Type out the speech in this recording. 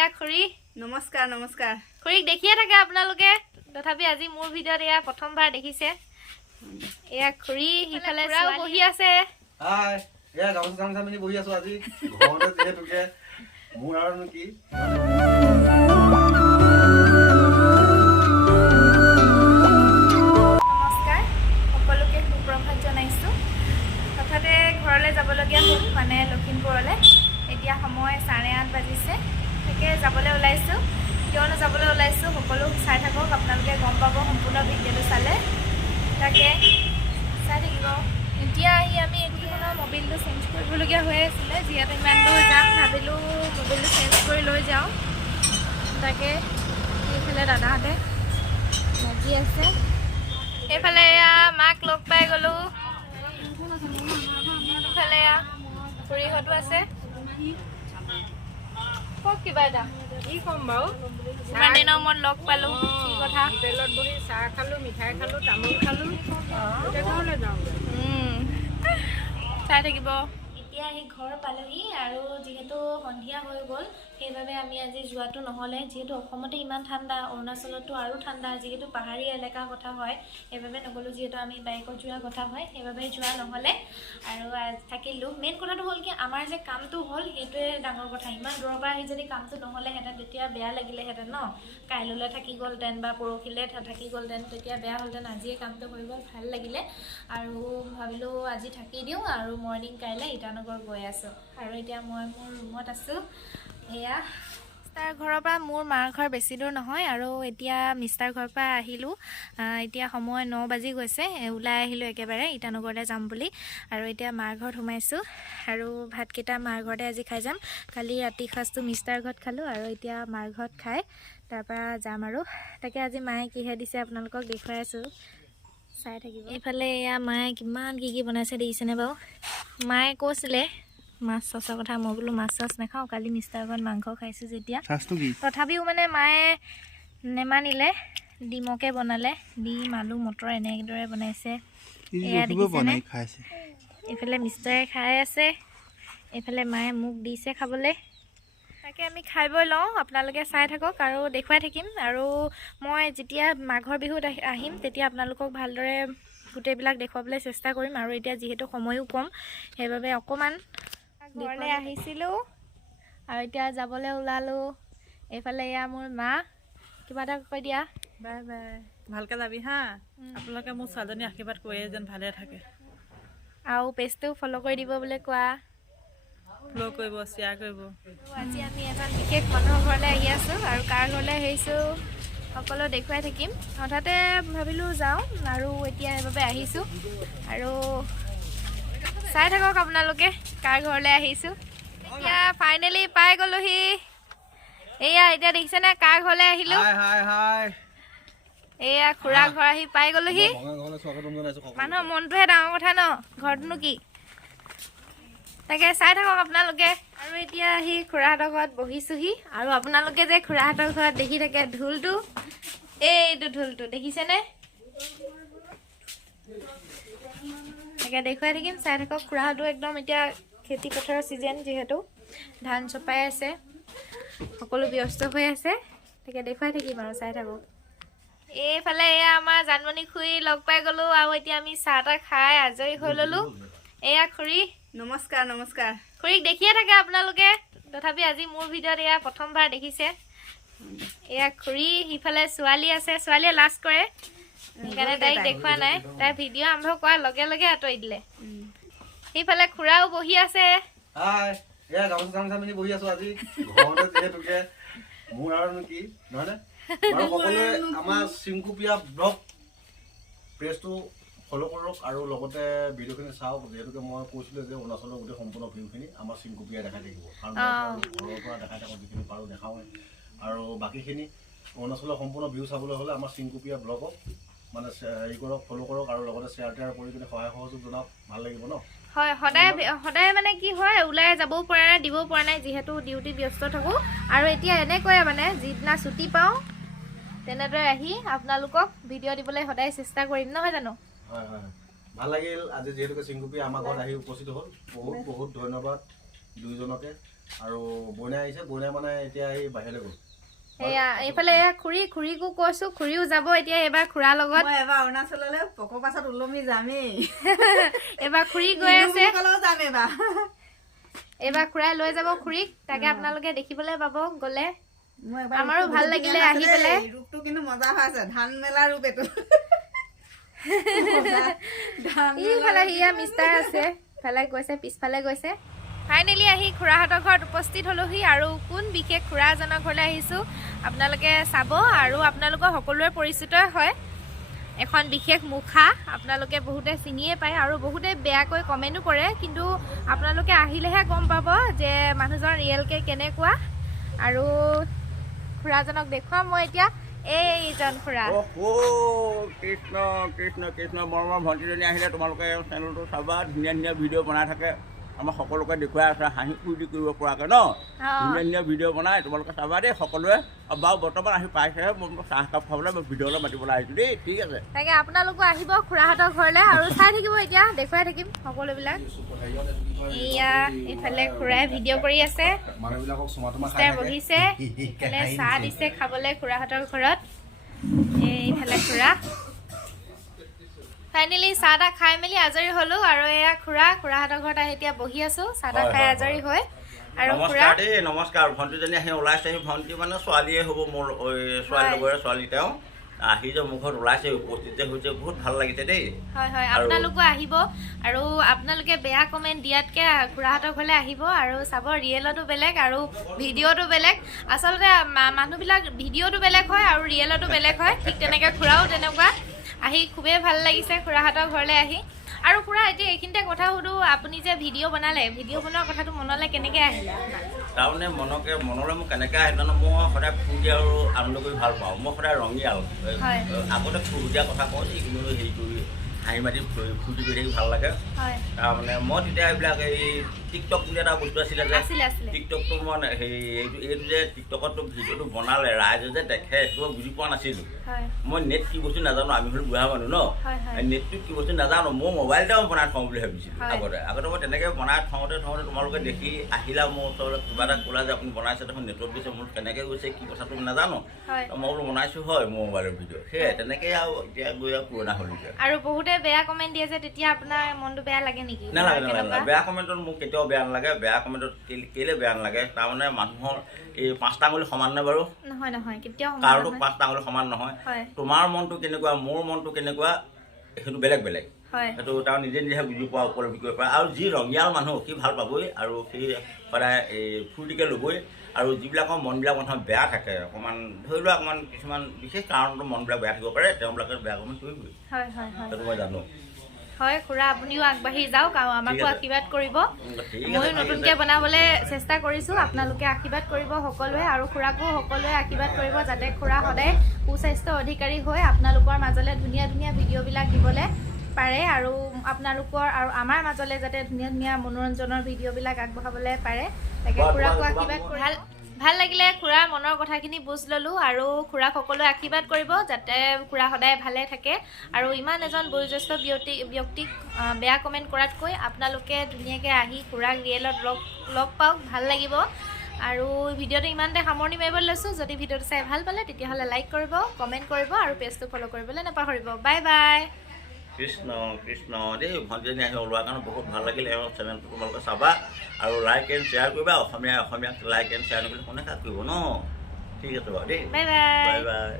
এয়া খুৰী নমস্কাৰ নমস্কাৰ খুৰীক দেখিয়ে থাকে আপোনালোকে তথাপি আজি মোৰ ভিডিঅ'ত এয়া প্ৰথমবাৰ দেখিছে এয়া খুৰী ইফালে খুৰাও বহি আছে হাই এয়া গামোচা মিনি বহি আছো আজি ঘৰতে যেহেতুকে মোৰ আৰু কি নমস্কাৰ সকলোকে সুপ্ৰভাত জনাইছোঁ হঠাতে ঘৰলৈ যাবলগীয়া হ'ল মানে লখিমপুৰলৈ এতিয়া সময় 8:30 বাজিছে তাকে যাবলৈ ওলাইছোঁ কিয়নো যাবলৈ ওলাইছোঁ সকলো চাই থাকক আপোনালোকে গম পাব সম্পূৰ্ণ ভিডিঅ'টো চালে তাকে চাই থাকিব এতিয়া আহি আমি এইখনৰ মবিলটো চেঞ্জ কৰিবলগীয়া হৈ আছিলে যিহেতু ইমান দূৰ যাম ভাবিলোঁ মবিলটো চেঞ্জ কৰি লৈ যাওঁ তাকে এইফালে দাদাহঁতে লাগি আছে এইফালে এয়া মাক লগ পাই গ'লোঁ ইফালে এয়া খুৰীহঁতো আছে কওক কিবা এটা কি ক'ম বাৰু ইমান দিনৰ মূৰত লগ পালোঁ কি কথা হোটেলত বহি চাহ খালোঁ মিঠাই খালোঁ তামোল খালোঁ এতিয়া ঘৰলৈ যাওঁ চাই থাকিব এতিয়া আহি ঘৰ পালোহি আৰু যিহেতু সন্ধিয়া হৈ গ'ল সেইবাবে আমি আজি যোৱাটো নহ'লে যিহেতু অসমতে ইমান ঠাণ্ডা অৰুণাচলতো আৰু ঠাণ্ডা যিহেতু পাহাৰীয়া এলেকাৰ কথা হয় সেইবাবে নগ'লোঁ যিহেতু আমি বাইকত যোৱাৰ কথা হয় সেইবাবে যোৱা নহ'লে আৰু থাকিলোঁ মেইন কথাটো হ'ল কি আমাৰ যে কামটো হ'ল সেইটোৱে ডাঙৰ কথা ইমান দূৰৰ পৰা আহি যদি কামটো নহ'লেহেঁতেন তেতিয়া বেয়া লাগিলেহেঁতেন ন কাইলৈ থাকি গ'লহেঁতেন বা পৰহিলৈ থাকি গ'লহেঁতেন তেতিয়া বেয়া হ'লহেঁতেন আজিয়ে কামটো হৈ গ'ল ভাল লাগিলে আৰু ভাবিলোঁ আজি থাকি দিওঁ আৰু মৰ্ণিং কাইলৈ ইটানগৰ গৈ আছোঁ আৰু এতিয়া মই মোৰ ৰুমত আছোঁ এয়া মিষ্টাৰ ঘৰৰ পৰা মোৰ মাৰ ঘৰ বেছি দূৰ নহয় আৰু এতিয়া মিষ্টাৰ ঘৰৰ পৰা আহিলোঁ এতিয়া সময় 9 বাজি গৈছে ওলাই আহিলোঁ একেবাৰে ইটানগৰলৈ যাম বুলি আৰু এতিয়া মাৰ ঘৰত সোমাইছোঁ আৰু ভাতকেইটা মাৰ ঘৰতে আজি খাই যাম কালি ৰাতি সাঁজটো মিষ্টাৰ ঘৰত খালোঁ আৰু এতিয়া মাৰ ঘৰত খাই তাৰপৰা যাম আৰু তাকে আজি মায়ে কিহে দিছে আপোনালোকক দেখুৱাই আছোঁ চাই থাকিব এইফালে এয়া মায়ে কিমান কি বনাইছে দেখিছেনে বাৰু মায়ে কৈছিলে মাছ চাছৰ কথা মই বোলো মাছ চাছ নাখাওঁ কালি মিষ্টাৰ ঘৰত মাংস খাইছোঁ যেতিয়া তথাপিও মানে মায়ে নেমানিলে ডিমকে বনালে ডিম আলু মটৰ এনেদৰে বনাইছে এয়া দেখিছেনে এইফালে মিষ্টাৰে খাই আছে এইফালে মায়ে মোক দিছে খাবলৈ তাকে আমি খাই বৈ লওঁ আপোনালোকে চাই থাকক আৰু দেখুৱাই থাকিম আৰু মই যেতিয়া মাঘৰ বিহুত আহিম তেতিয়া আপোনালোকক ভালদৰে গোটেইবিলাক দেখুৱাবলৈ চেষ্টা কৰিম আৰু এতিয়া যিহেতু সময়ো কম সেইবাবে অকণমান ঘৰলৈ আহিছিলোঁ আৰু এতিয়া যাবলৈ ওলালোঁ এইফালে এয়া মোৰ মা কিবা এটা কৈ দিয়া বাই বাই ভালকৈ যাবি হা আপোনালোকে মোৰ ছোৱালীজনী আশীৰ্বাদ কৰিয়ে যেন ভালে থাকে আৰু পেজটো ফ'ল' কৰি দিব বোলে কোৱা ফ'ল' কৰিব শ্বেয়াৰ কৰিব আজি আমি এজন বিশেষ মানুহৰ ঘৰলৈ আহি আছোঁ আৰু কাৰ ঘৰলৈ আহিছোঁ সকলো দেখুৱাই থাকিম হঠাতে ভাবিলোঁ যাওঁ আৰু এতিয়া সেইবাবে আহিছোঁ আৰু চাই থাকক আপোনালোকে কাৰ ঘৰলৈ আহিছোঁ এতিয়া ফাইনেলি পাই গ'লোহি এয়া এতিয়া দেখিছেনে কাৰ ঘৰলৈ আহিলোঁ এয়া খুৰা ঘৰ আহি পাই গ'লোহি মানুহৰ মনটোহে ডাঙৰ কথা ন ঘৰটোনো কি তাকে চাই থাকক আপোনালোকে আৰু এতিয়া আহি খুৰাহঁতৰ ঘৰত বহিছোঁহি আৰু আপোনালোকে যে খুৰাহঁতৰ ঘৰত দেখি থাকে ঢোলটো এইটো ঢোলটো দেখিছেনে তাকে দেখুৱাই থাকিম চাই থাকক খুৰাহঁতো একদম এতিয়া খেতি পথাৰৰ ছিজন যিহেতু ধান চপাই আছে সকলো ব্যস্ত হৈ আছে তাকে দেখুৱাই থাকিম আৰু চাই থাকক এইফালে এয়া আমাৰ জানমণি খুৰী লগ পাই গ'লোঁ আৰু এতিয়া আমি চাহ তাহ খাই আজৰি হৈ ল'লোঁ এয়া খুৰী নমস্কাৰ নমস্কাৰ খুৰীক দেখিয়ে থাকে আপোনালোকে তথাপি আজি মোৰ ভিডিঅ'ত এয়া প্ৰথমবাৰ দেখিছে এয়া খুৰী সিফালে ছোৱালী আছে ছোৱালীয়ে লাজ কৰে সেইকাৰণে তাইক দেখুওৱা নাই তাই ভিডিঅ' আৰম্ভ কৰাৰ লগে লগে আঁতৰি দিলে সিফালে খুৰাও বহি আছে হাই এয়া গামোচা মিনি বহি আছো আজি ঘৰতে যেহেতুকে মোৰ আৰু কি নহয়নে আৰু সকলোৱে আমাৰ চিংকুপিয়া ব্লগ পেজটো ফ'ল' কৰক আৰু লগতে ভিডিঅ'খিনি চাওক যিহেতুকে মই কৈছিলোঁ যে অৰুণাচলৰ গোটেই সম্পূৰ্ণ ভিউখিনি আমাৰ চিংকুপিয়া দেখাই থাকিব কাৰণ ঘৰৰ পৰা দেখাই থাকক যিখিনি পাৰোঁ দেখাওঁৱে আৰু বাকীখিনি অৰুণাচলৰ সম্পূৰ্ণ ভিউ চাবলৈ হ'লে আমাৰ চিংকুপিয়া ব্লগক মানে হেৰি কৰক ফ'ল' কৰক আৰু লগতে শ্বেয়াৰ টেয়াৰ কৰি কিনে সহায় সহযোগ জনাওক ভাল লাগিব ন হয় সদায় মানে কি হয় ওলাই যাবও পৰা নাই দিবও পৰা নাই যিহেতু ডিউটি ব্যস্ত থাকোঁ আৰু এতিয়া এনেকৈয়ে মানে যিদিনা ছুটি পাওঁ তেনেদৰে আহি আপোনালোকক ভিডিঅ' দিবলৈ সদায় চেষ্টা কৰিম নহয় জানো হয় হয় ভাল লাগিল আজি যিহেতুকে চিংকুপিয়া আমাৰ ঘৰত আহি উপস্থিত হ'ল বহুত ধন্যবাদ দুইজনকে আৰু বইনাই আহিছে, বইনাই মানে এতিয়া এই বাহিৰলৈ গ'ল। এয়া এইফালে এয়া খুৰীকো কৈছো, খুৰীও যাব এতিয়া এবাৰ খুৰাৰ লগত। মই এবাৰ অৰুণাচললৈ পকৰ পাছত ওলমি যামেই। এবাৰ খুৰী গৈ আছে, যাম এবাৰ। এইবাৰ খুৰাই লৈ যাব খুৰীক, তাকে আপোনালোকে দেখিবলৈ পাব গ'লে। আমাৰো ভাল লাগিলে আহি পেলাই। ৰূপটো কিন্তু মজা হৈ আছে, ধান মেলা ৰূপ এইটো। ইফালে সিয়া মিষ্টাৰ আছে, ইফালে গৈছে, পিছফালে গৈছে। ফাইনেলি আহি খুৰাহঁতৰ ঘৰত উপস্থিত হ'লোহি আৰু কোন বিশেষ খুৰা এজনৰ ঘৰলৈ আহিছোঁ আপোনালোকে চাব। আৰু আপোনালোকৰ সকলোৰে পৰিচিতই হয়, এখন বিশেষ মুখা, আপোনালোকে বহুতে চিনিয়ে পায় আৰু বহুতে বেয়াকৈ কমেণ্টো কৰে, কিন্তু আপোনালোকে আহিলেহে গম পাব যে মানুহজন ৰিয়েলকৈ কেনেকুৱা। আৰু খুৰাজনক দেখুৱাম মই এতিয়া, এইজন খুৰা। কৃষ্ণ কৃষ্ণ কৃষ্ণ। মৰমৰ ভণ্টিজনী আহিলে তোমালোকে চেনেলটো চাবা, ধুনীয়া ধুনীয়া ভিডিঅ' বনাই থাকে, আমাৰ সকলোকে দেখুৱাই আছে, হাঁহি ফূৰ্তি কৰিব পৰাকৈ ন, ধুনীয়া ধুনীয়া ভিডিঅ' বনাই, তোমালোকে চাবা দেই সকলোৱে। বাৰু বৰ্তমান আহি পাইছেহে, মই চাহ একাপ খাবলৈ মই ভিডিঅ'লৈ মাতিবলৈ আহিছোঁ দেই, ঠিক আছে। তাকে আপোনালোকো আহিব খুৰাহঁতৰ ঘৰলৈ আৰু চাই থাকিব, এতিয়া দেখুৱাই থাকিম সকলোবিলাক। এয়া এইফালে খুৰাই ভিডিঅ' কৰি আছে, মানুহবিলাকক চুমা তোমা মিষ্টাৰ বহিছে, এইফালে চাহ দিছে খাবলৈ খুৰাহঁতৰ ঘৰত। এইফালে খুৰা ফাইনেলি চাহ তাহ খাই মেলি আজৰি হ'লো আৰু এয়া খুৰাহঁতৰ ঘৰত আহি এতিয়া বহি আছো, চাহ তাহ খাই আজৰি হৈ। আৰু খুৰা নমস্কাৰ দেই, নমস্কাৰ। ভণ্টিজনী আহি ওলাইছেহি, ভণ্টি মানে ছোৱালীয়ে হ'ব মোৰ, ছোৱালী লগৰে ছোৱালী তেওঁ আহি যে মোৰ ঘৰত ওলাইছে, উপস্থিত হৈছে, বহুত ভাল লাগিছে দেই। হয় হয়, আপোনালোকো আহিব আৰু আপোনালোকে বেয়া কমেণ্ট দিয়াতকৈ খুৰাহঁতৰ ঘৰলৈ আহিব আৰু চাব, ৰিয়েলতো বেলেগ আৰু ভিডিঅ'টো বেলেগ। আচলতে মানুহবিলাক ভিডিঅ'টো বেলেগ হয় আৰু ৰিয়েলতো বেলেগ হয়, ঠিক তেনেকৈ খুৰাও তেনেকুৱা। আহি খুবেই ভাল লাগিছে খুৰাহঁতৰ ঘৰলৈ আহি। আৰু খুৰা এতিয়া এইখিনিতে কথা সুধো, আপুনি যে ভিডিঅ' বনালে, ভিডিঅ' বনোৱাৰ কথাটো মনলৈ কেনেকৈ আহিলে? তাৰমানে মনলৈ মোক কেনেকৈ আহে জানো, মই সদায় ফূৰ্তি আৰু আনন্দ কৰি ভাল পাওঁ, মই সদায় ৰঙীয়াল। আগতে ফূৰ্তিয়া কথা কওঁ, যিকোনো হেৰি কৰি হাঁহি মাতি ফূৰ্তি কৰি থাকি ভাল লাগে। তাৰমানে মই তেতিয়া এইবিলাক এই টিকটক বুলি এটা বস্তু আছিলে যে, টিকটকটো মই এইটো যে টিকটকতো ভিডিঅ'টো বনালে ৰাইজে যে দেখে, সেইটো মই বুজি পোৱা নাছিলোঁ। মই নেট কি বস্তু নাজানো, আমি হ'লো বুঢ়া মানুহ ন, নেটটো কি বস্তু নাজানো, মই মোবাইলতে মই বনাই থওঁ বুলি ভাবিছিলোঁ আগতে মই তেনেকৈ বনাই থওঁতে তোমালোকে দেখি আহিলা মোৰ ওচৰলৈ, কিবা এটা ক'লা যে আপুনি বনাইছে, দেখোন নেটত গৈছে, মোৰ কেনেকৈ গৈছে কি কথাটো নাজানো, মই বোলো বনাইছোঁ হয় মোৰ মোবাইলৰ ভিডিঅ', সেয়াই তেনেকৈ আৰু এতিয়া গৈ আৰু পুৰণা হ'ল। আৰু বহুতে বেয়া কমেণ্ট দিয়ে যে, তেতিয়া আপোনাৰ মনটো বেয়া লাগে নেকি? নালাগে, বেয়া কমেণ্টত মোক কেতিয়াও বেয়া নালাগে। বেয়া কমেণ্টত কেলৈ বেয়া নালাগে, তাৰমানে মানুহৰ এই 5টা আঙুলি সমান নে বাৰু? নহয়, কেতিয়াও কাৰোতো 5টা আঙুলি সমান নহয়। তোমাৰ মনটো কেনেকুৱা, মোৰ মনটো কেনেকুৱা, সেইটো বেলেগ বেলেগ, সেইটো তাৰ নিজে বুজি পোৱা, উপলব্ধি কৰিব পাৰে। আৰু যি ৰঙীয়াল মানুহ সি ভাল পাবই আৰু সি সদায় এই ফূৰ্তিকৈ ল'বই। আৰু যিবিলাকৰ মনবিলাক মানুহৰ বেয়া থাকে, অকণমান ধৰি লোৱা অকণমান কিছুমান বিশেষ কাৰণতো মনবিলাক বেয়া থাকিব পাৰে, তেওঁবিলাকে বেয়া কমেণ্ট কৰিবই, সেইটো মই জানো। হয় খুৰা, আপুনিও আগবাঢ়ি যাওক আৰু আমাকো আশীৰ্বাদ কৰিব। ময়ো নতুনকৈ বনাবলৈ চেষ্টা কৰিছোঁ, আপোনালোকে আশীৰ্বাদ কৰিব সকলোৱে, আৰু খুৰাকো সকলোৱে আশীৰ্বাদ কৰিব, যাতে খুৰা সদায় সুস্বাস্থ্য অধিকাৰী হৈ আপোনালোকৰ মাজলৈ ধুনীয়া ধুনীয়া ভিডিঅ'বিলাক দিবলৈ পাৰে, আৰু আপোনালোকৰ আৰু আমাৰ মাজলৈ যাতে ধুনীয়া ধুনীয়া মনোৰঞ্জনৰ ভিডিঅ'বিলাক আগবঢ়াবলৈ পাৰে, তাকে খুৰাকো আশীৰ্বাদ কৰি ভাল লাগিলে। খুৰাৰ মনৰ কথাখিনি বুজ ল'লোঁ আৰু খুৰাক সকলোৱে আশীৰ্বাদ কৰিব যাতে খুৰা সদায় ভালে থাকে। আৰু ইমান এজন বয়োজ্যেষ্ঠ ব্যক্তিক বেয়া কমেণ্ট কৰাতকৈ আপোনালোকে ধুনীয়াকৈ আহি খুৰাক ৰিয়েলত লগ পাওক, ভাল লাগিব। আৰু ভিডিঅ'টো ইমানতে সামৰণি মাৰিবলৈ লৈছোঁ। যদি ভিডিঅ'টো চাই ভাল পালে তেতিয়াহ'লে লাইক কৰিব, কমেণ্ট কৰিব আৰু পেজটো ফ'ল' কৰিবলৈ নাপাহৰিব। Bye bye. কৃষ্ণ কৃষ্ণ দেই, ভণ্টিজনী আহি ওলোৱাৰ কাৰণে বহুত ভাল লাগিল। এওঁৰ চেনেলটো তোমালোকে চাবা আৰু লাইক এণ্ড শ্বেয়াৰ কৰিবা। অসমীয়াক লাইক এণ্ড শ্বেয়াৰ নকৰিলে কোনে কাক কৰিব ন? ঠিক আছে বাৰু দেই, বাই বাই। Bye bye.